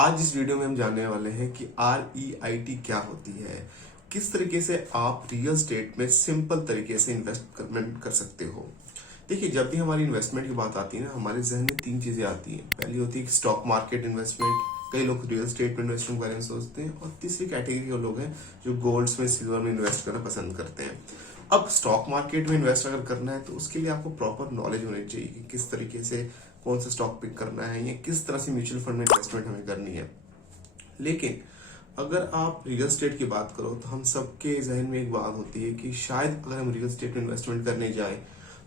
आज इस वीडियो में हम जानने वाले हैं कि REIT क्या होती है, किस तरीके से आप रियल स्टेट में सिंपल तरीके से इन्वेस्टमेंट कर सकते हो। देखिए, जब भी हमारी इन्वेस्टमेंट की बात आती है ना, हमारे जहन में तीन चीजें आती हैं। पहली होती है स्टॉक मार्केट इन्वेस्टमेंट, कई लोग रियल स्टेट में इन्वेस्टमेंट के बारे में सोचते हैं, और तीसरी कैटेगरी के लोग हैं जो गोल्ड्स में, सिल्वर में इन्वेस्ट करना पसंद करते हैं। अब स्टॉक मार्केट में इन्वेस्ट अगर करना है तो उसके लिए आपको प्रॉपर नॉलेज होनी चाहिए कि किस तरीके से कौन सा स्टॉक पिक करना है या किस तरह से म्यूचुअल फंड में इन्वेस्टमेंट हमें करनी है। लेकिन अगर आप रियल स्टेट की बात करो तो हम सबके जहन में एक बात होती है कि शायद अगर हम रियल स्टेट में इन्वेस्टमेंट करने जाएं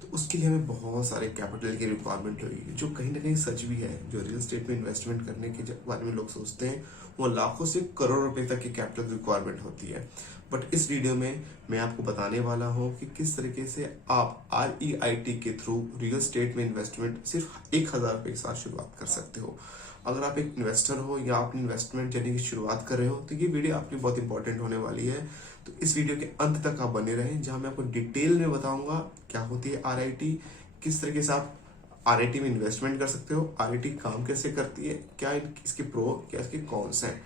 तो उसके लिए हमें बहुत सारे कैपिटल की रिक्वायरमेंट होगी, जो कहीं ना कहीं सच भी है। जो रियल स्टेट में इन्वेस्टमेंट करने के बारे में लोग सोचते हैं वो लाखों से करोड़ों रुपए तक की कैपिटल रिक्वायरमेंट होती है। बट इस वीडियो में मैं आपको बताने वाला हूँ कि किस तरीके से आप REIT के थ्रू रियल स्टेट में इन्वेस्टमेंट सिर्फ 1,000 रुपए के साथ शुरुआत कर सकते हो। अगर आप एक इन्वेस्टर हो या अपनी इन्वेस्टमेंट जर्नी की शुरुआत कर रहे हो तो ये वीडियो आपकी बहुत इंपॉर्टेंट होने वाली है। तो इस वीडियो के अंत तक आप बने रहें, जहां मैं आपको डिटेल में बताऊंगा क्या होती है RIT, किस तरीके से आप RIT में इन्वेस्टमेंट कर सकते हो, RIT काम कैसे करती है, क्या इसके प्रो क्या इसके कॉन्स हैं।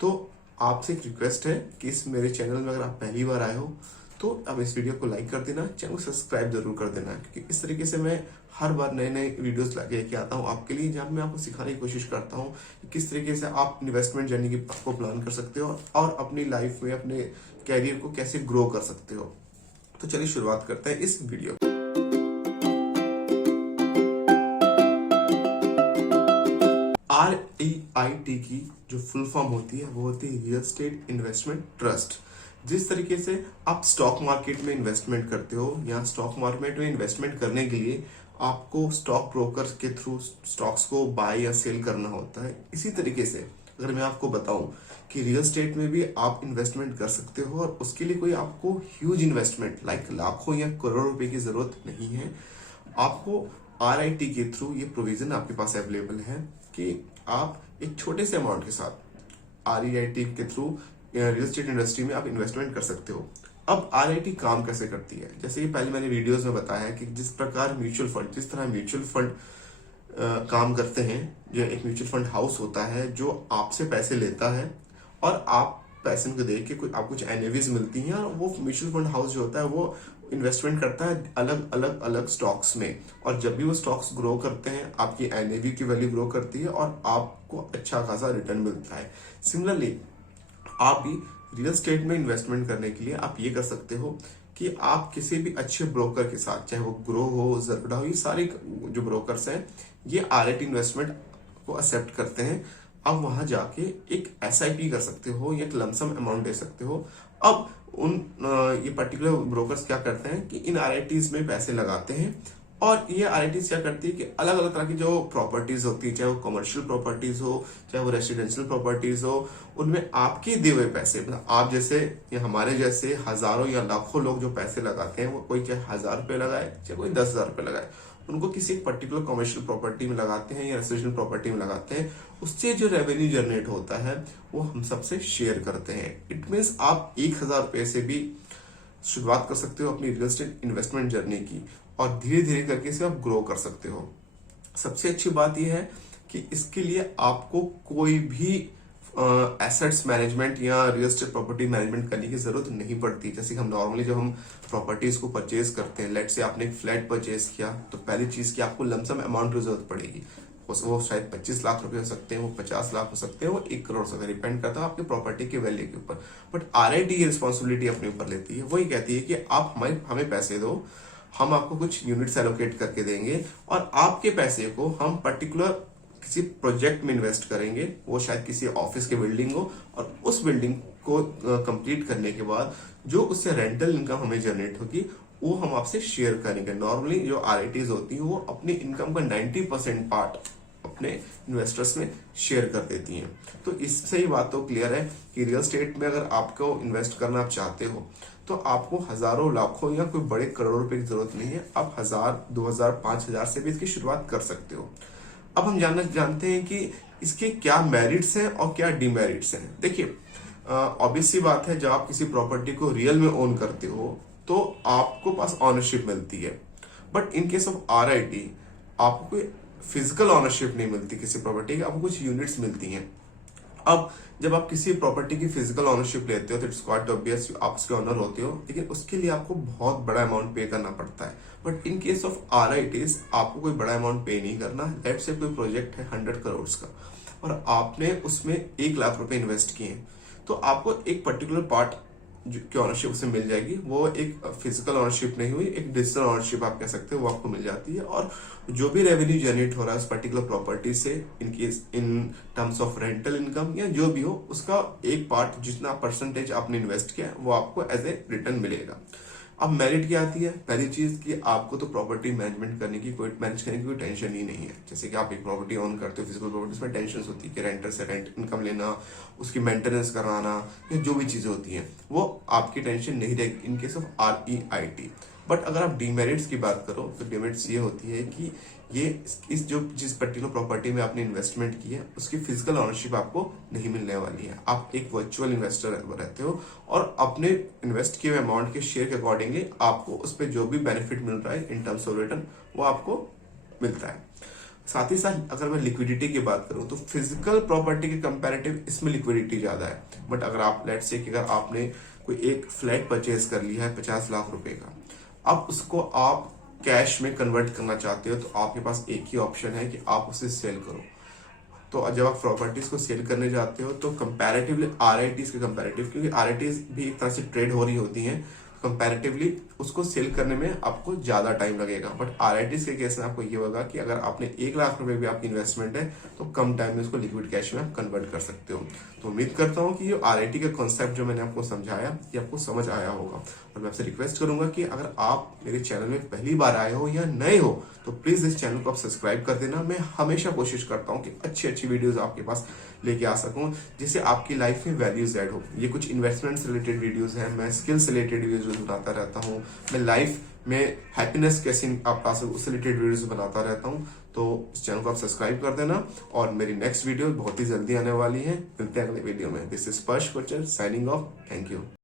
तो आपसे एक रिक्वेस्ट है कि इस मेरे चैनल में अगर आप पहली बार आए हो तो अब इस वीडियो को लाइक कर देना, चैनल को सब्सक्राइब जरूर कर देना, क्योंकि इस तरीके से मैं हर बार नए नए वीडियोस लेके आता हूँ आपके लिए, जहाँ मैं आपको सिखाने की कोशिश करता हूँ कि किस तरीके से आप इन्वेस्टमेंट जर्नी को प्लान कर सकते हो और अपनी लाइफ में अपने कैरियर को कैसे ग्रो कर सकते हो। तो चलिए शुरुआत करते हैं इस वीडियो। REIT की जो फुल फॉर्म होती है वो होती है रियल स्टेट इन्वेस्टमेंट ट्रस्ट। जिस तरीके से आप स्टॉक मार्केट में इन्वेस्टमेंट करते हो या स्टॉक मार्केट में इन्वेस्टमेंट करने के लिए आपको स्टॉक ब्रोकर के थ्रू स्टॉक्स को बाय या सेल करना होता है, इसी तरीके से अगर मैं आपको बताऊं कि रियल स्टेट में भी आप इन्वेस्टमेंट कर सकते हो और उसके लिए कोई आपको ह्यूज इन्वेस्टमेंट लाइक लाखों या करोड़ों रुपए की जरूरत नहीं है। आपको RIT के थ्रू ये प्रोविजन आपके पास अवेलेबल है कि आप एक छोटे से अमाउंट के साथ REIT के थ्रू रियल एस्टेट इंडस्ट्री में आप इन्वेस्टमेंट कर सकते हो। अब RIT काम कैसे करती है, जैसे कि पहले मैंने वीडियोस में बताया कि जिस प्रकार म्यूचुअल फंड, जिस तरह म्यूचुअल फंड काम करते हैं, जो एक म्यूचुअल फंड हाउस होता है जो आपसे पैसे लेता है और आप पैसे को दे के कोई आपको कुछ NAVs मिलती हैं, और वो म्यूचुअल फंड हाउस जो होता है वो इन्वेस्टमेंट करता है अलग अलग अलग स्टॉक्स में, और जब भी वो स्टॉक्स ग्रो करते हैं आपकी NAV की वैल्यू ग्रो करती है और आपको अच्छा खासा रिटर्न मिलता है। सिमिलरली आप भी रियल एस्टेट में इन्वेस्टमेंट करने के लिए आप ये कर सकते हो कि आप किसी भी अच्छे ब्रोकर के साथ, चाहे वो ग्रो हो, ज़ेरोधा हो, ये सारे जो ब्रोकर्स हैं ये RIT इन्वेस्टमेंट को एक्सेप्ट करते हैं। अब वहां जाके एक SIP कर सकते हो या एक लमसम अमाउंट दे सकते हो। अब ये पर्टिकुलर ब्रोकर्स क्या करते हैं कि इन RITs में पैसे लगाते हैं, और ये RITs क्या करती है कि अलग अलग तरह की जो प्रॉपर्टीज होती है, चाहे वो कमर्शियल प्रॉपर्टीज हो, चाहे वो रेसिडेंशियल प्रॉपर्टीज हो, उनमें आपके दिए हुए पैसे, मतलब आप जैसे या हमारे जैसे हजारों या लाखों लोग जो पैसे लगाते हैं, वो कोई चाहे 1,000 रुपए लगाए चाहे कोई 10,000 रुपए लगाए, उनको किसी एक पर्टिकुलर कमर्शियल प्रॉपर्टी में लगाते हैं या रेसिडेंशियल प्रॉपर्टी में लगाते हैं, उससे जो रेवेन्यू जनरेट होता है वो हम सबसे शेयर करते हैं। इट मीन्स आप 1,000 रुपए से भी शुरुआत कर सकते हो अपनी रियल एस्टेट इन्वेस्टमेंट जर्नी की, और धीरे धीरे करके इसे आप ग्रो कर सकते हो। सबसे अच्छी बात यह है कि इसके लिए आपको कोई भी एसेट्स मैनेजमेंट या रियल एस्टेट प्रॉपर्टी मैनेजमेंट करने की जरूरत नहीं पड़ती। जैसे कि हम नॉर्मली जब हम प्रॉपर्टीज को परचेज करते हैं, लेट से आपने एक फ्लैट परचेज किया, तो पहली चीज की आपको लमसम अमाउंट की जरूरत पड़ेगी। वो शायद 25 लाख रुपए हो सकते हैं, वो 50 लाख हो सकते हैं, वो 1 करोड़ हो सकता है, डिपेंड करता है आपकी प्रॉपर्टी की वैल्यू के ऊपर। बट RIT ये रिस्पॉन्सिबिलिटी अपने ऊपर लेती है, वही कहती है कि आप हमें पैसे दो, हम आपको कुछ यूनिट्स एलोकेट करके देंगे, और आपके पैसे को हम पर्टिकुलर किसी प्रोजेक्ट में इन्वेस्ट करेंगे, वो शायद किसी ऑफिस की बिल्डिंग हो, और उस बिल्डिंग को कंप्लीट करने के बाद जो उससे रेंटल इनकम हमें जनरेट होगी वो हम आपसे शेयर करेंगे। नॉर्मली जो RITs होती है वो अपनी इनकम का 90% पार्ट अपने इन्वेस्टर्स में शेयर कर देती हैं। तो इससे ही बात तो क्लियर है कि रियल एस्टेट में अगर आपको इन्वेस्ट करना आप चाहते हो तो आपको हजारों लाखों या कोई बड़े करोड़ों रुपए की जरूरत नहीं है, आप 1,000, 2,000, 5,000 से भी इसकी शुरुआत कर सकते हो। अब हम जानते हैं कि इसके क्या मेरिट्स हैं और क्या डिमेरिट्स हैं। देखिए, ऑब्वियस सी बात है, जब आप किसी प्रॉपर्टी को रियल में ओन करते हो तो आपको पास ऑनरशिप मिलती है, but in case of RIT आपको कोई फिजिकल ऑनरशिप नहीं मिलती किसी प्रॉपर्टी की, आपको कुछ यूनिट्स मिलती हैं। अब जब आप किसी प्रॉपर्टी की फिजिकल ऑनरशिप लेते हो तो इट्स क्वाइट ऑब्वियस आप उसके ऑनर होते हो, लेकिन उसके लिए आपको बहुत बड़ा अमाउंट पे करना पड़ता है। बट इन केस ऑफ आरआईटीज आपको कोई बड़ा अमाउंट पे नहीं करना। लेट्स से कोई प्रोजेक्ट है 100 करोड़ का और आपने उसमें 1 लाख रुपए इन्वेस्ट किए हैं, तो आपको एक पर्टिकुलर पार्ट की ऑनरशिप उससे मिल जाएगी। वो एक फिजिकल ऑनरशिप नहीं हुई, एक डिजिटल ऑनरशिप आप कह सकते हो, वो आपको मिल जाती है। और जो भी रेवेन्यू जनरेट हो रहा है उस पर्टिकुलर प्रॉपर्टी से, in case in terms of rental income या जो भी हो, उसका एक पार्ट जितना परसेंटेज आपने इन्वेस्ट किया वो आपको एज ए रिटर्न मिलेगा। अब मेरिट क्या आती है? पहली चीज कि आपको तो प्रॉपर्टी मैनेज करने की कोई टेंशन ही नहीं है। जैसे कि आप एक प्रॉपर्टी ओन करते हो, फिजिकल प्रॉपर्टीज में टेंशन होती है कि रेंटर से रेंट इनकम लेना, उसकी मेंटेनेंस कराना या जो भी चीजें होती हैं वो आपकी टेंशन नहीं रहेगी in case of REIT। But अगर आप डीमेरिट्स की बात करो तो डीमेरिट्स ये होती है कि ये इस जो जिस पर्टिकुलर प्रॉपर्टी में आपने इन्वेस्टमेंट की है उसकी फिजिकल ऑनरशिप आपको नहीं मिलने वाली है। आप एक वर्चुअल इन्वेस्टर रहते हो और अपने इन्वेस्ट किए हुए अमाउंट के शेयर के अकॉर्डिंगली आपको उस पर जो भी बेनिफिट मिल रहा है इन टर्म्स ऑफ रिटर्न वो आपको मिलता है। साथ ही साथ अगर मैं लिक्विडिटी की बात करूं तो फिजिकल प्रॉपर्टी के कंपैरेटिव इसमें लिक्विडिटी ज्यादा है। बट अगर आप लेट्स से कि अगर आपने कोई एक फ्लैट परचेज कर लिया है 50 लाख रुपए का, अब उसको आप कैश में कन्वर्ट करना चाहते हो तो आपके पास एक ही ऑप्शन है कि आप उसे सेल करो। तो जब आप प्रॉपर्टीज को सेल करने जाते हो तो कंपैरेटिवली आरआईटीज के कंपैरेटिव, क्योंकि आरआईटीज भी एक तरह से ट्रेड हो रही होती हैं, कंपैरेटिवली उसको सेल करने में आपको ज्यादा टाइम लगेगा। बट आरआईटीज के केस में आपको ये होगा कि अगर आपने 1 लाख रुपए भी आपकी इन्वेस्टमेंट है तो कम टाइम में उसको लिक्विड कैश में आप कन्वर्ट कर सकते हो। तो उम्मीद करता हूँ कि ये आरआईटी का कॉन्सेप्ट जो मैंने आपको समझाया ये आपको समझ आया होगा। और मैं आपसे रिक्वेस्ट करूंगा कि अगर आप मेरे चैनल में पहली बार आए हो या नए हो तो प्लीज इस चैनल को आप सब्सक्राइब कर देना। मैं हमेशा कोशिश करता हूँ कि अच्छी अच्छी वीडियोस आपके पास लेके आ सकूं जिससे आपकी लाइफ में वैल्यूज ऐड हो। ये कुछ इन्वेस्टमेंट से रिलेटेड वीडियोस हैं, मैं स्किल्स रिलेटेड वीडियोस बनाता रहता हूँ, मैं लाइफ में हैप्पीनेस कैसे आप पा सकते उससे रिलेटेड वीडियोस बनाता रहता हूँ। तो इस चैनल को आप सब्सक्राइब कर देना और मेरी नेक्स्ट वीडियो बहुत ही जल्दी आने वाली है। मिलते हैं अगले वीडियो में। This is Sparsh Kochar signing off. Thank you.